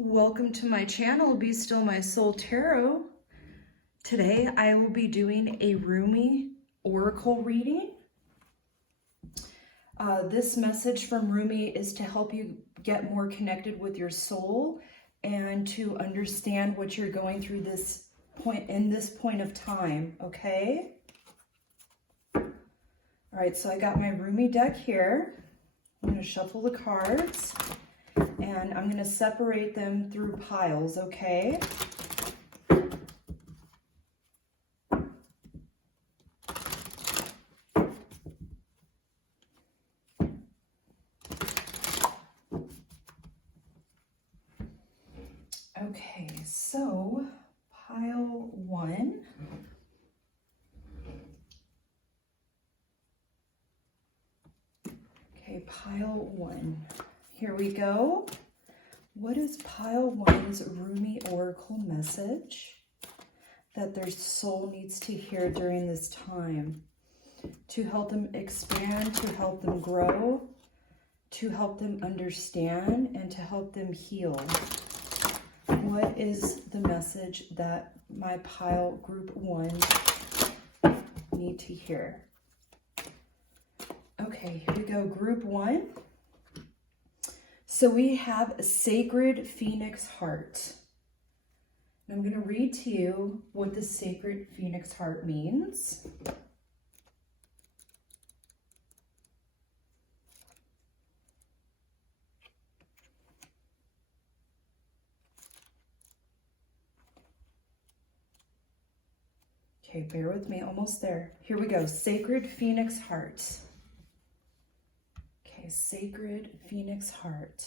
Welcome to my channel, Be Still My Soul Tarot. Today I will be doing a Rumi Oracle reading. This message from Rumi is to help you get more connected with your soul and to understand what you're going through this point of time, okay? All right, so I got my Rumi deck here. I'm going to shuffle the cards. And I'm going to separate them through piles, okay? Okay, so pile one. Okay, pile one. Here we go. What is pile one's Rumi Oracle message that their soul needs to hear during this time to help them expand, to help them grow, to help them understand, and to help them heal? What is the message that my pile group one need to hear? Okay, here we go, group one. So we have a sacred phoenix heart. I'm going to read to you what the sacred phoenix heart means. Okay, bear with me, almost there. Here we go, sacred phoenix heart. Sacred phoenix heart.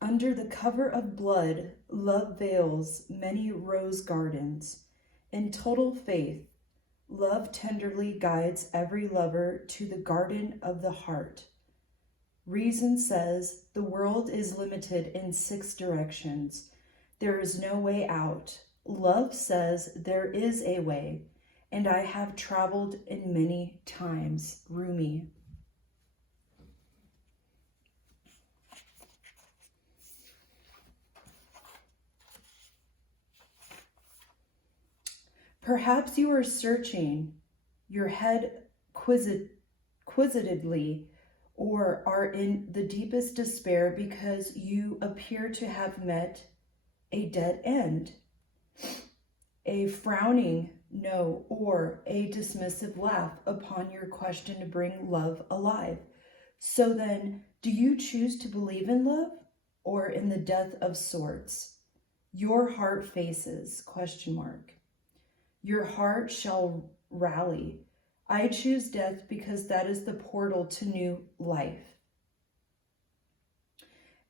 Under the cover of blood, love veils many rose gardens. In total faith, love tenderly guides every lover to the garden of the heart. Reason says the world is limited in 6 directions. There is no way out. Love says there is a way, and I have traveled in many times. Rumi. Perhaps you are searching your head quizzitively or are in the deepest despair because you appear to have met a dead end, a frowning no or a dismissive laugh upon your question to bring love alive. So then, do you choose to believe in love or in the death of sorts? Your heart faces, question mark. Your heart shall rally. I choose death because that is the portal to new life.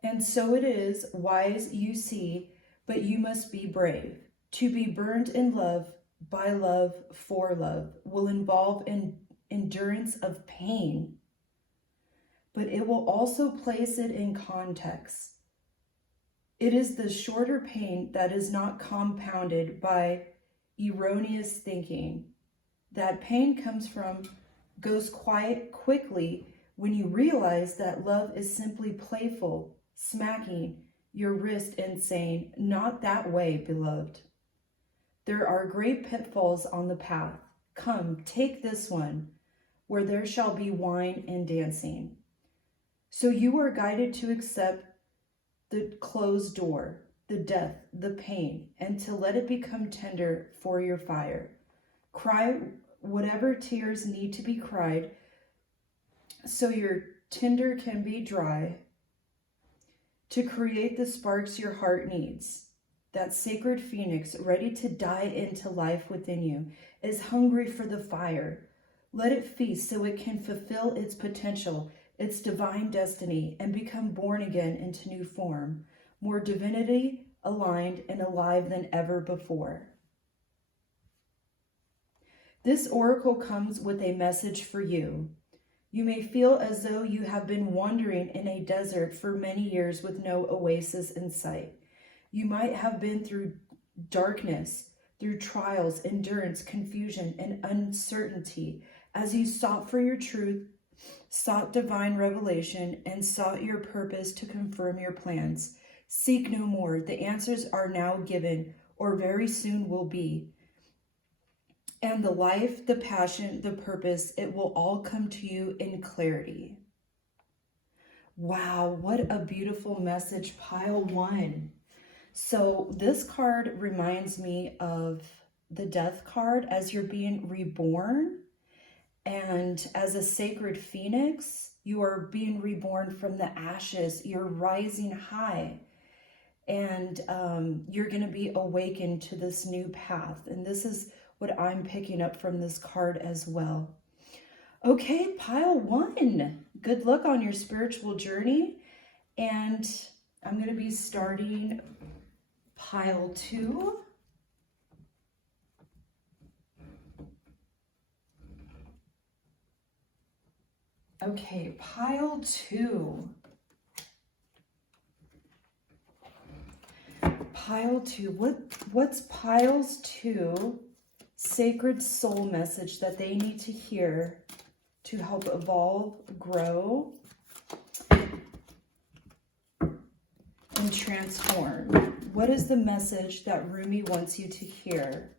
And so it is, wise you see, but you must be brave. To be burned in love, by love, for love, will involve an endurance of pain, but it will also place it in context. It is the shorter pain that is not compounded by erroneous thinking. That pain goes quite quickly when you realize that love is simply playful, smacking your wrist and saying, "Not that way, beloved." There are great pitfalls on the path. Come, take this one, where there shall be wine and dancing. So you are guided to accept the closed door, the death, the pain, and to let it become tender for your fire. Cry whatever tears need to be cried so your tinder can be dry to create the sparks your heart needs. That sacred phoenix, ready to die into life within you, is hungry for the fire. Let it feast so it can fulfill its potential, its divine destiny, and become born again into new form, more divinity aligned and alive than ever before. This oracle comes with a message for you. You may feel as though you have been wandering in a desert for many years with no oasis in sight. You might have been through darkness, through trials, endurance, confusion, and uncertainty as you sought for your truth sought divine revelation, and sought your purpose to confirm your plans. Seek no more. The answers are now given, or very soon will be. And the life, the passion, the purpose, it will all come to you in clarity. Wow, what a beautiful message, pile one. So this card reminds me of the death card as you're being reborn. And as a sacred phoenix, you are being reborn from the ashes. You're rising high. And you're going to be awakened to this new path. And this is what I'm picking up from this card as well. Okay, pile one. Good luck on your spiritual journey. And I'm going to be starting pile two. Okay, pile two. Pile two. What's piles two? Sacred soul message that they need to hear to help evolve, grow, and transform. What is the message that Rumi wants you to hear?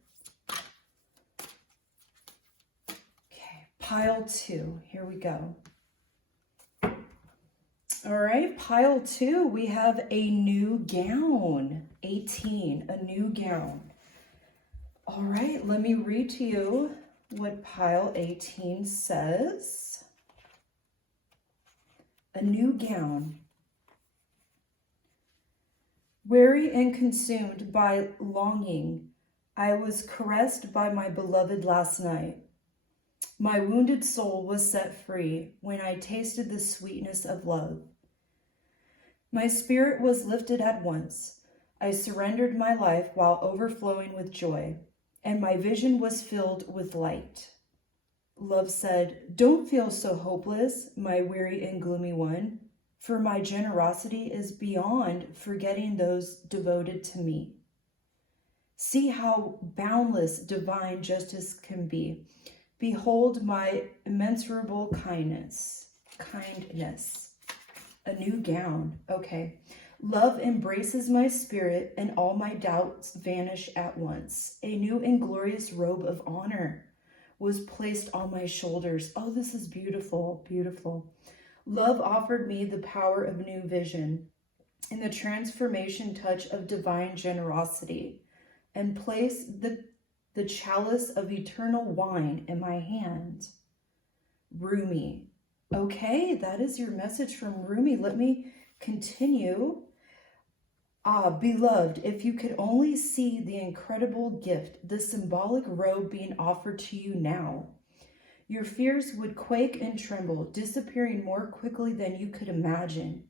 Okay, pile two. Here we go. All right, pile two, we have a new gown. 18, a new gown. All right, let me read to you what pile 18 says. A new gown. Weary and consumed by longing, I was caressed by my beloved last night. My wounded soul was set free when I tasted the sweetness of love. My spirit was lifted at once. I surrendered my life while overflowing with joy, and my vision was filled with light. Love said, "Don't feel so hopeless, my weary and gloomy one, for my generosity is beyond forgetting those devoted to me. See how boundless divine justice can be. Behold my immeasurable kindness. A new gown. Okay. Love embraces my spirit, and all my doubts vanish at once. A new and glorious robe of honor was placed on my shoulders. Oh, this is beautiful, beautiful. Love offered me the power of new vision and the transformation touch of divine generosity, and placed the chalice of eternal wine in my hand. Rumi. Okay, that is your message from Rumi. Let me continue. Beloved, if you could only see the incredible gift, the symbolic robe being offered to you now, your fears would quake and tremble, disappearing more quickly than you could imagine.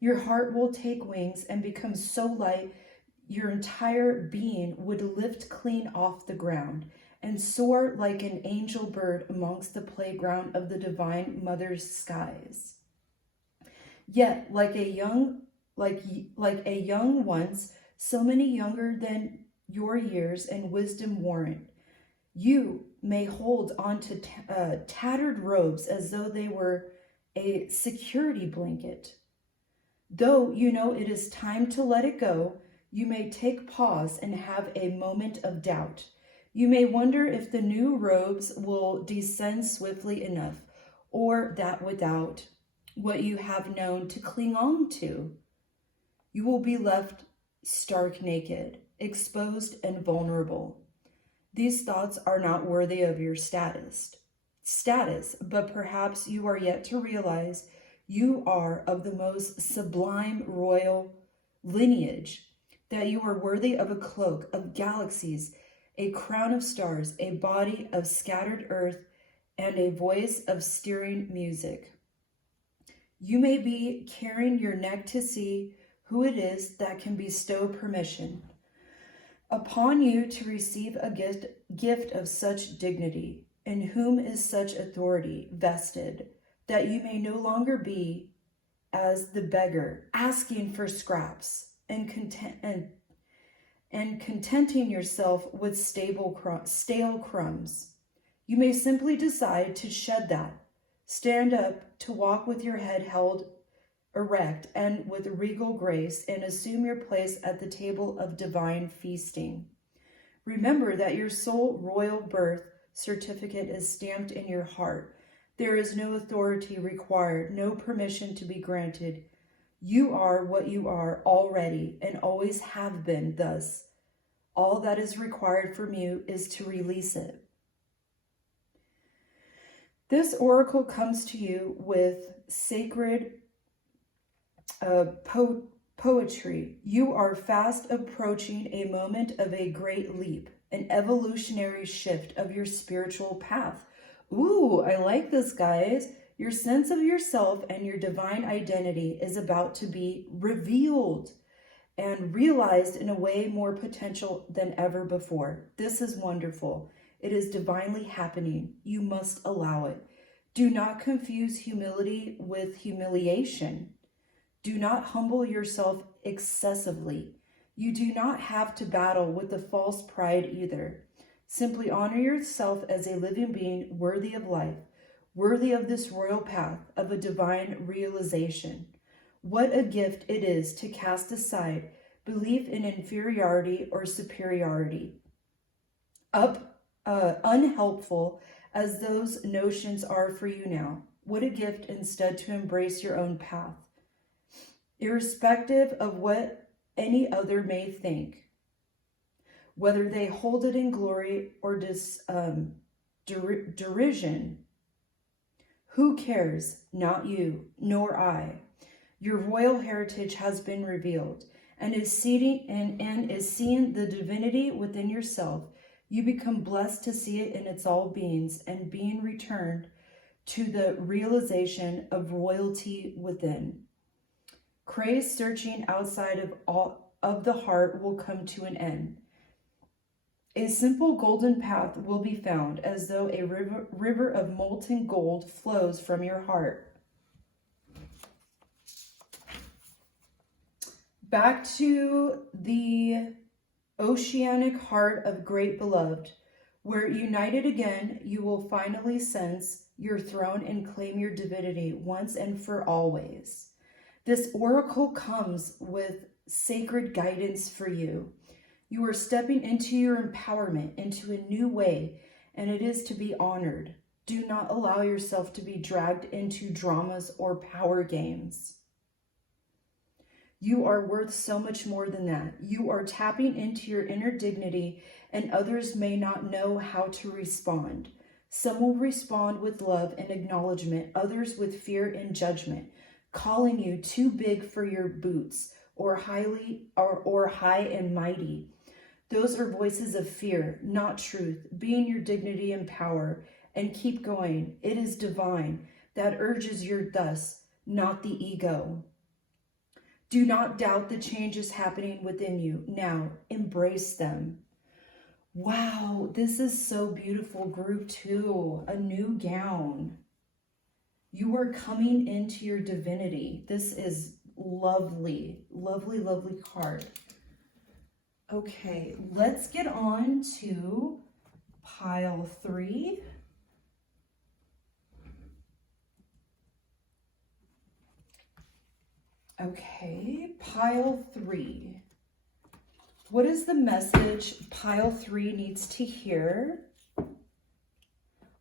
Your heart will take wings and become so light, your entire being would lift clean off the ground and soar like an angel bird amongst the playground of the divine mother's skies. Yet, like a young once, so many younger than your years and wisdom warrant, you may hold on to tattered robes as though they were a security blanket. Though you know it is time to let it go, you may take pause and have a moment of doubt. You may wonder if the new robes will descend swiftly enough, or that without what you have known to cling on to, you will be left stark naked, exposed and vulnerable. These thoughts are not worthy of your status, but perhaps you are yet to realize you are of the most sublime royal lineage, that you are worthy of a cloak of galaxies, a crown of stars, a body of scattered earth, and a voice of stirring music. You may be carrying your neck to see who it is that can bestow permission upon you to receive a gift of such dignity, in whom is such authority vested, that you may no longer be as the beggar asking for scraps and contenting yourself with stale crumbs. You may simply decide to shed that, Stand up to walk with your head held erect and with regal grace, and assume your place at the table of divine feasting. Remember that your soul royal birth certificate is stamped in your heart. There is no authority required, no permission to be granted. You are what you are already and always have been thus. All that is required from you is to release it. This oracle comes to you with sacred poetry. You are fast approaching a moment of a great leap, an evolutionary shift of your spiritual path. Ooh, I like this, guys. Your sense of yourself and your divine identity is about to be revealed and realized in a way more potential than ever before. This is wonderful. It is divinely happening. You must allow it. Do not confuse humility with humiliation. Do not humble yourself excessively. You do not have to battle with the false pride either. Simply honor yourself as a living being worthy of life, worthy of this royal path of a divine realization. What a gift it is to cast aside belief in inferiority or superiority. Unhelpful as those notions are for you now, what a gift instead to embrace your own path. Irrespective of what any other may think, whether they hold it in glory or derision, who cares? Not you, nor I. Your royal heritage has been revealed and is seen the divinity within yourself. You become blessed to see it in its all beings and being returned to the realization of royalty within. Craze searching outside of the heart will come to an end. A simple golden path will be found, as though a river of molten gold flows from your heart. Back to the oceanic heart of great beloved, where united again, you will finally sense your throne and claim your divinity once and for always. This oracle comes with sacred guidance for you. You are stepping into your empowerment, into a new way, and it is to be honored. Do not allow yourself to be dragged into dramas or power games. You are worth so much more than that. You are tapping into your inner dignity, and others may not know how to respond. Some will respond with love and acknowledgement, others with fear and judgment, calling you too big for your boots or high and mighty. Those are voices of fear, not truth. Be in your dignity and power and keep going. It is divine that urges your thus, not the ego. Do not doubt the changes happening within you. Now, embrace them. Wow, this is so beautiful. Group 2, a new gown. You are coming into your divinity. This is lovely, lovely, lovely card. Okay, let's get on to pile 3. Okay, pile 3. What is the message pile 3 needs to hear?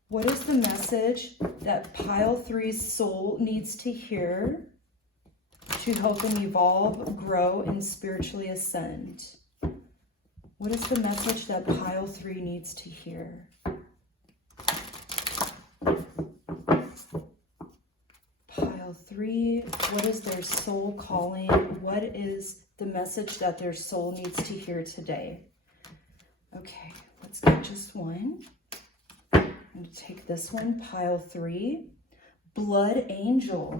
What is the message that pile 3's soul needs to hear to help them evolve, grow, and spiritually ascend? What is the message that pile 3 needs to hear? Pile 3, what is their soul calling? What is the message that their soul needs to hear today? Okay, let's get just one. I'm going to take this one, pile 3. Blood Angel.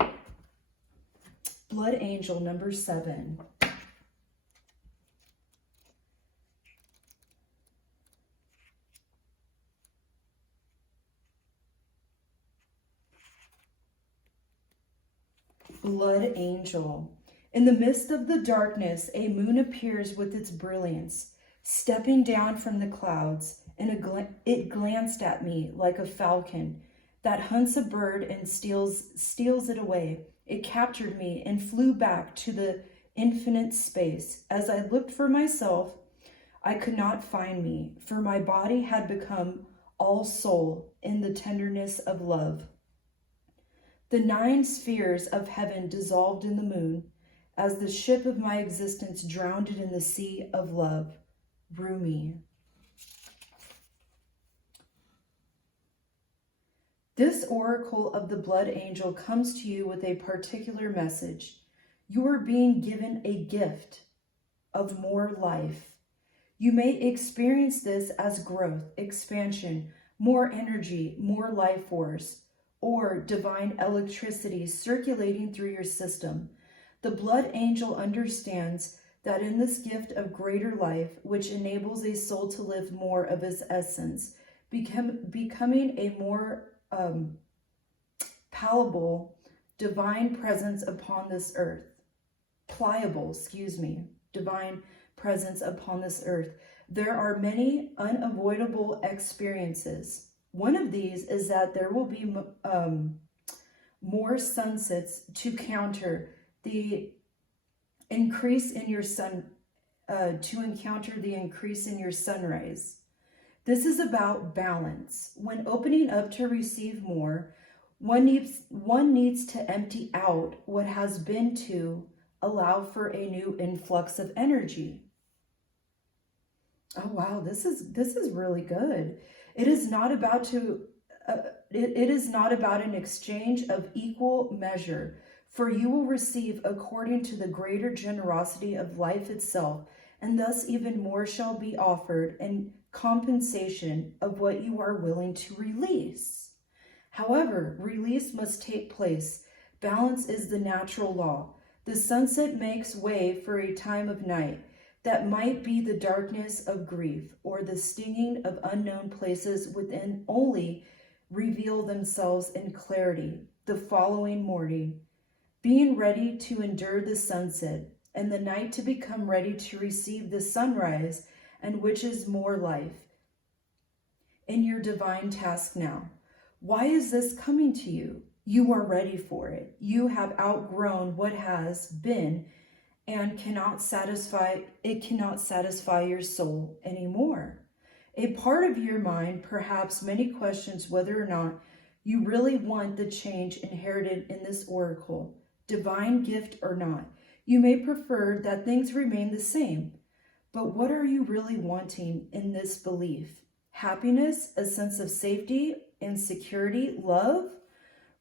Blood Angel, number 7. Blood Angel. In the midst of the darkness, a moon appears with its brilliance, stepping down from the clouds, and it glanced at me like a falcon, that hunts a bird and steals it away. It captured me and flew back to the infinite space. As I looked for myself, I could not find me, for my body had become all soul in the tenderness of love. The 9 spheres of heaven dissolved in the moon, as the ship of my existence drowned in the sea of love. Rumi. This oracle of the blood angel comes to you with a particular message. You are being given a gift of more life. You may experience this as growth, expansion, more energy, more life force, or divine electricity circulating through your system. The blood angel understands that in this gift of greater life, which enables a soul to live more of its essence, becoming a more pliable divine presence upon this earth, divine presence upon this earth, there are many unavoidable experiences. One of these is that there will be more sunsets to counter the increase in your sunrise. This is about balance. When opening up to receive more, one needs to empty out what has been to allow for a new influx of energy. Oh wow, this is really good. It is not about an exchange of equal measure, for you will receive according to the greater generosity of life itself, and thus even more shall be offered in compensation of what you are willing to release. However, release must take place. Balance is the natural law. The sunset makes way for a time of night that might be the darkness of grief, or the stinging of unknown places within only reveal themselves in clarity the following morning, being ready to endure the sunset, and the night to become ready to receive the sunrise, and which is more life. In your divine task now. Why is this coming to you? You are ready for it. You have outgrown what has been and cannot satisfy your soul anymore. A part of your mind perhaps many questions whether or not you really want the change inherited in this oracle, divine gift or not. You may prefer that things remain the same, but what are you really wanting in this belief? Happiness, a sense of safety and security, love?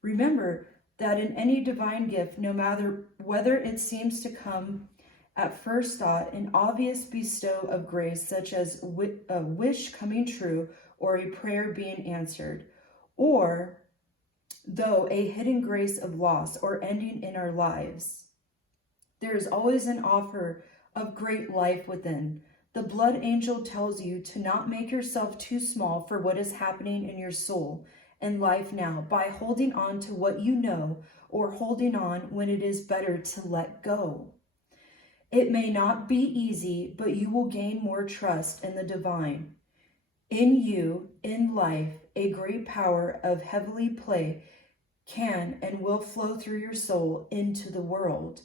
Remember that in any divine gift, no matter whether it seems to come at first thought, an obvious bestow of grace, such as a wish coming true or a prayer being answered, or though a hidden grace of loss or ending in our lives, there is always an offer of great life within. The blood angel tells you to not make yourself too small for what is happening in your soul and life now by holding on to what you know, or holding on when it is better to let go. It may not be easy, but you will gain more trust in the divine. In you, in life, a great power of heavenly play can and will flow through your soul into the world.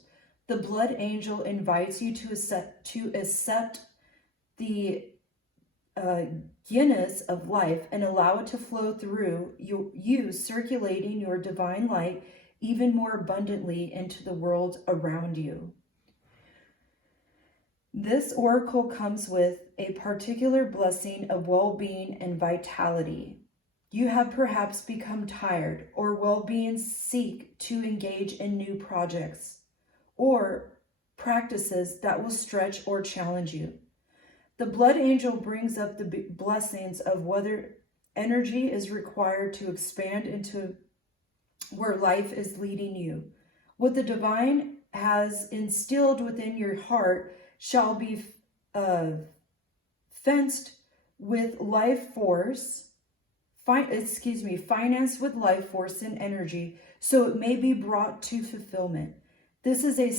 The blood angel invites you to accept the Guinness of life and allow it to flow through you, circulating your divine light even more abundantly into the world around you. This oracle comes with a particular blessing of well-being and vitality. You have perhaps become tired, or well-being seek to engage in new projects or practices that will stretch or challenge you. The blood angel brings up the blessings of whether energy is required to expand into where life is leading you. What the divine has instilled within your heart shall be financed with life force and energy, so it may be brought to fulfillment. This is a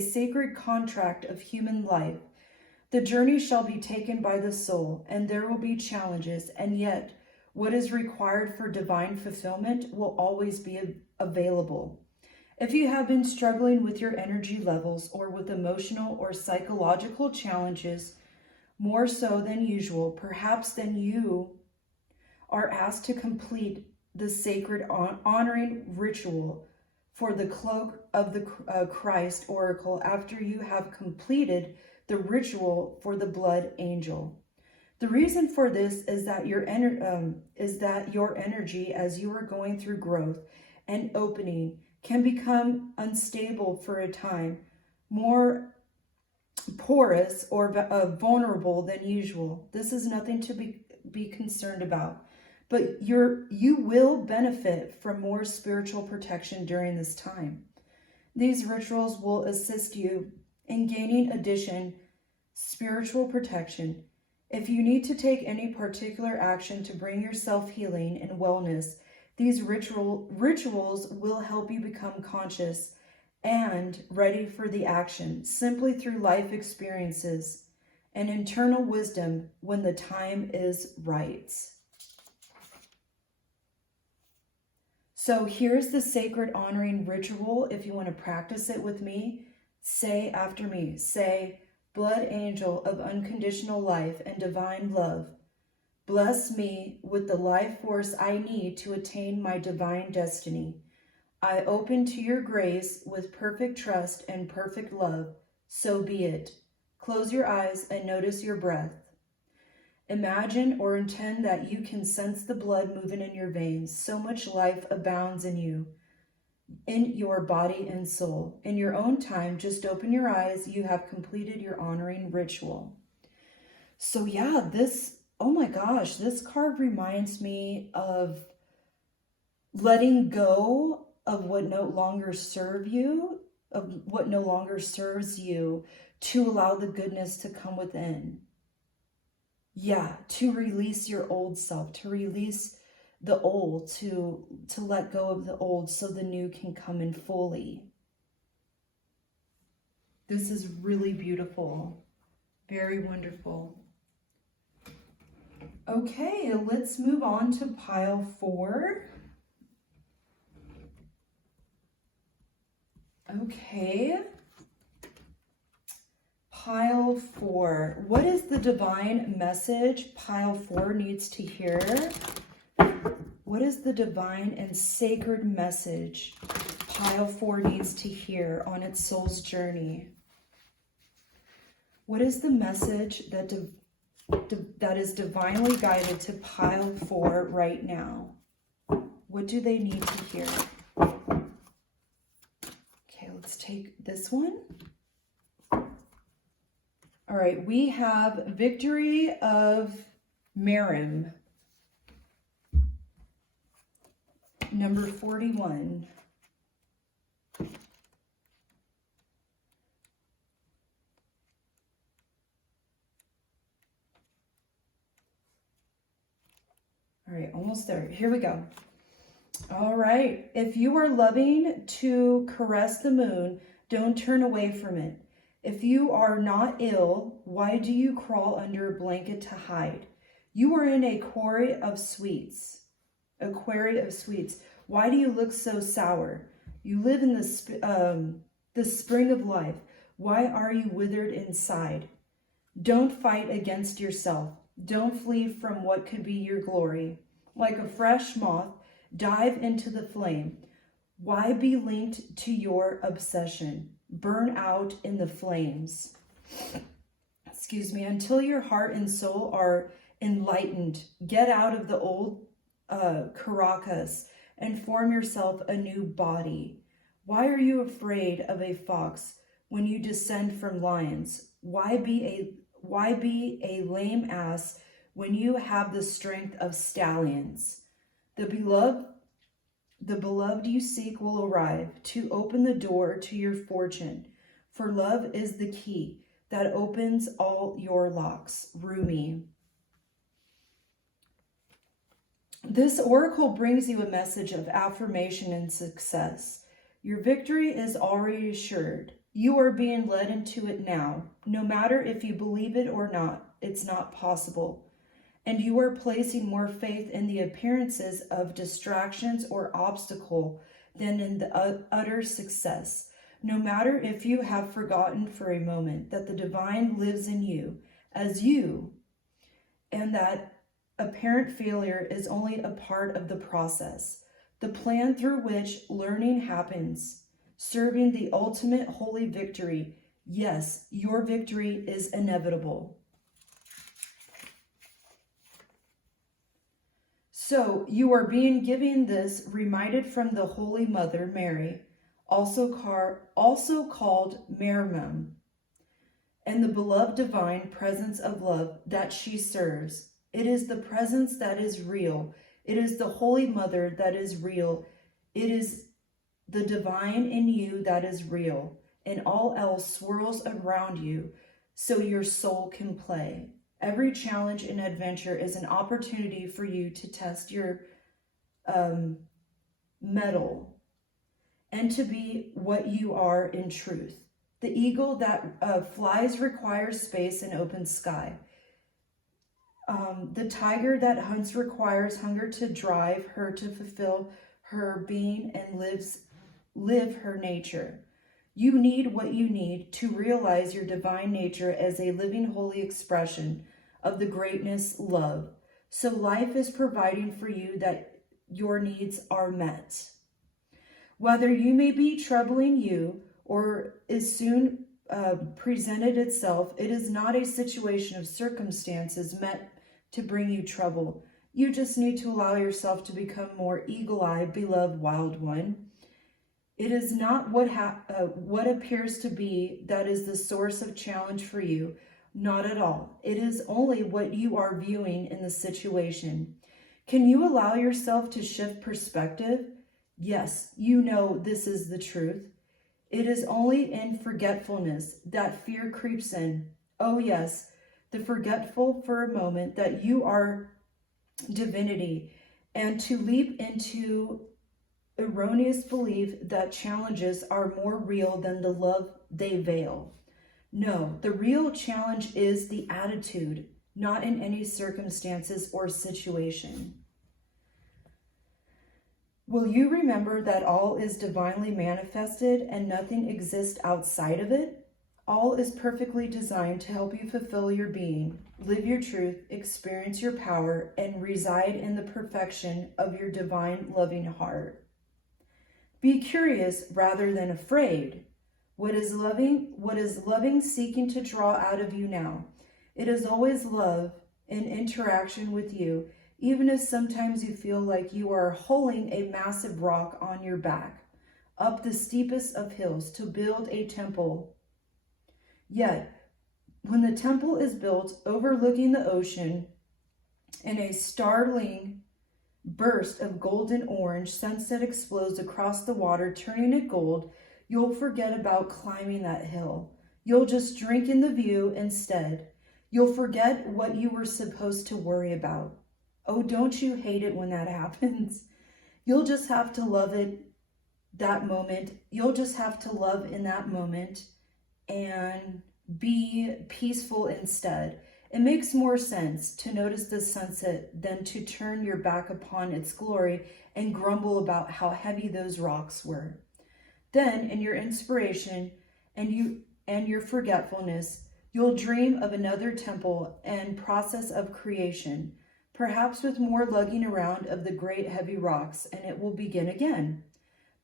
sacred contract of human life, The journey shall be taken by the soul, and there will be challenges, and yet what is required for divine fulfillment will always be available. If you have been struggling with your energy levels or with emotional or psychological challenges, more so than usual, perhaps then you are asked to complete the sacred honoring ritual for the cloak of the Christ oracle after you have completed the ritual for the blood angel. The reason for this is that your energy as you are going through growth and opening can become unstable for a time, more porous or vulnerable than usual. This is nothing to be concerned about, but you will benefit from more spiritual protection during this time. These rituals will assist you in gaining additional spiritual protection. If you need to take any particular action to bring yourself healing and wellness, these rituals will help you become conscious and ready for the action simply through life experiences and internal wisdom when the time is right. So here's the sacred honoring ritual. If you want to practice it with me, say after me. Say, blood angel of unconditional life and divine love, bless me with the life force I need to attain my divine destiny. I open to your grace with perfect trust and perfect love. So be it. Close your eyes and notice your breath. Imagine or intend that you can sense the blood moving in your veins. So much life abounds in you, in your body and soul. In your own time, just open your eyes. You have completed your honoring ritual. So yeah, oh my gosh, this card reminds me of letting go of what no longer serves you, to allow the goodness to come within. Yeah, to release your old self, to release the old, to let go of the old so the new can come in fully. This is really beautiful. Very wonderful. Okay, let's move on to pile 4. Okay. Pile 4. What is the divine message pile 4 needs to hear? What is the divine and sacred message pile 4 needs to hear on its soul's journey? What is the message that is divinely guided to pile 4 right now? What do they need to hear? Okay, let's take this one. All right, we have Victory of Merim, number 41. All right, almost there. Here we go. All right, if you are loving to caress the moon, don't turn away from it. If you are not ill, why do you crawl under a blanket to hide? You are in a quarry of sweets. A quarry of sweets. Why do you look so sour? You live in the spring of life. Why are you withered inside? Don't fight against yourself. Don't flee from what could be your glory. Like a fresh moth, dive into the flame. Why be linked to your obsession? Burn out in the flames. Excuse me. Until your heart and soul are enlightened, get out of the old Caracas and form yourself a new body. Why are you afraid of a fox when you descend from lions? Why be a lame ass when you have the strength of stallions? The beloved you seek will arrive to open the door to your fortune, for love is the key that opens all your locks. Rumi. This oracle brings you a message of affirmation and success. Your victory is already assured. You are being led into it now. No matter if you believe it or not, it's not possible. And you are placing more faith in the appearances of distractions or obstacle than in the utter success. No matter if you have forgotten for a moment that the divine lives in you as you, and that apparent failure is only a part of the process, the plan through which learning happens, serving the ultimate holy victory. Yes, your victory is inevitable. So you are being given this, reminded from the Holy Mother Mary, also called Maryam, and the beloved divine presence of love that she serves. It is the presence that is real. It is the Holy Mother that is real. It is the divine in you that is real, and all else swirls around you so your soul can play. Every challenge and adventure is an opportunity for you to test your mettle and to be what you are in truth. The eagle that flies requires space and open sky. The tiger that hunts requires hunger to drive her to fulfill her being and live her nature. You need what you need to realize your divine nature as a living holy expression of the greatness love. So life is providing for you that your needs are met. Whether you may be troubling you or is soon presented itself, it is not a situation of circumstances meant to bring you trouble. You just need to allow yourself to become more eagle-eyed, beloved wild one. It is not what appears to be that is the source of challenge for you. Not at all. It is only what you are viewing in the situation. Can you allow yourself to shift perspective? Yes, you know this is the truth. It is only in forgetfulness that fear creeps in. Oh yes, the forgetful for a moment that you are divinity, and to leap into erroneous belief that challenges are more real than the love they veil. No, the real challenge is the attitude, not in any circumstances or situation. Will you remember that all is divinely manifested and nothing exists outside of it? All is perfectly designed to help you fulfill your being, live your truth, experience your power, and reside in the perfection of your divine loving heart. Be curious rather than afraid. What is loving seeking to draw out of you now? It is always love in interaction with you, even if sometimes you feel like you are hauling a massive rock on your back, up the steepest of hills to build a temple. Yet, when the temple is built overlooking the ocean, and a startling burst of golden orange sunset explodes across the water, turning it gold, you'll forget about climbing that hill. You'll just drink in the view instead. You'll forget what you were supposed to worry about. Oh, don't you hate it when that happens? You'll just have to love it that moment. You'll just have to love in that moment and be peaceful instead. It makes more sense to notice the sunset than to turn your back upon its glory and grumble about how heavy those rocks were. Then, in your inspiration and your forgetfulness, you'll dream of another temple and process of creation, perhaps with more lugging around of the great heavy rocks, and it will begin again.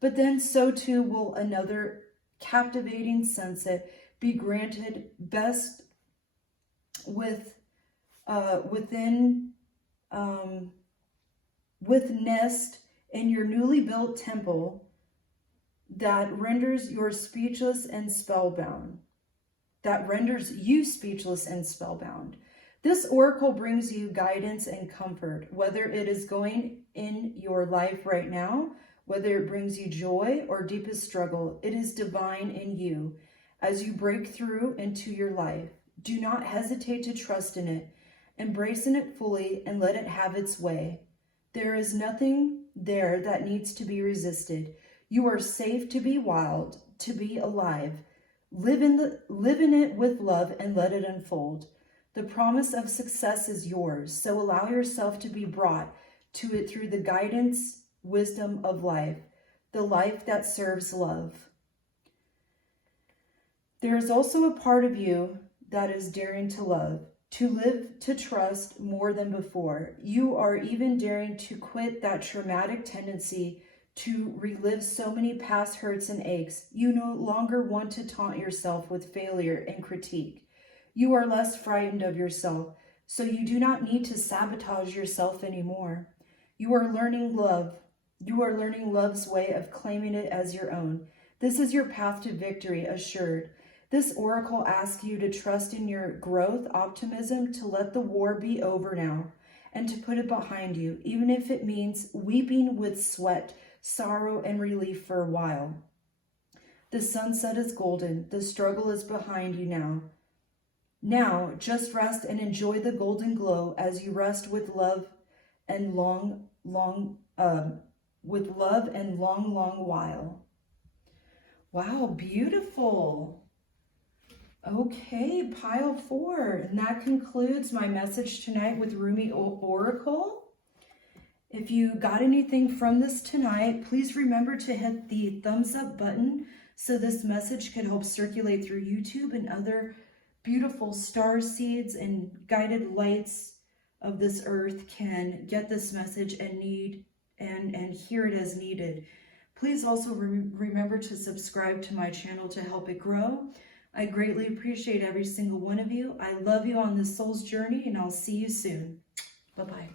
But then so too will another captivating sunset be granted, best with nest in your newly built temple that renders you speechless and spellbound. This oracle brings you guidance and comfort, whether it is going in your life right now, whether it brings you joy or deepest struggle. It is divine in you as you break through into your life. Do not hesitate to trust in it. Embrace in it fully and let it have its way. There is nothing there that needs to be resisted. You are safe to be wild, to be alive. Live in it with love and let it unfold. The promise of success is yours, so allow yourself to be brought to it through the guidance, wisdom of life, the life that serves love. There is also a part of you that is daring to love, to live, to trust more than before. You are even daring to quit that traumatic tendency to relive so many past hurts and aches. You no longer want to taunt yourself with failure and critique. You are less frightened of yourself, so you do not need to sabotage yourself anymore. You are learning love. You are learning love's way of claiming it as your own. This is your path to victory, assured. This oracle asks you to trust in your growth, optimism, to let the war be over now, and to put it behind you, even if it means weeping with sweat, sorrow, and relief for a while. The sunset is golden. The struggle is behind you now. Now, just rest and enjoy the golden glow as you rest with love and long while. Wow, beautiful. Okay, pile 4, and that concludes my message tonight with Rumi Oracle. If you got anything from this tonight, please remember to hit the thumbs up button so this message can help circulate through YouTube and other beautiful star seeds and guided lights of this earth can get this message and hear it as needed. Please also remember to subscribe to my channel to help it grow. I greatly appreciate every single one of you. I love you on this soul's journey, and I'll see you soon. Bye-bye.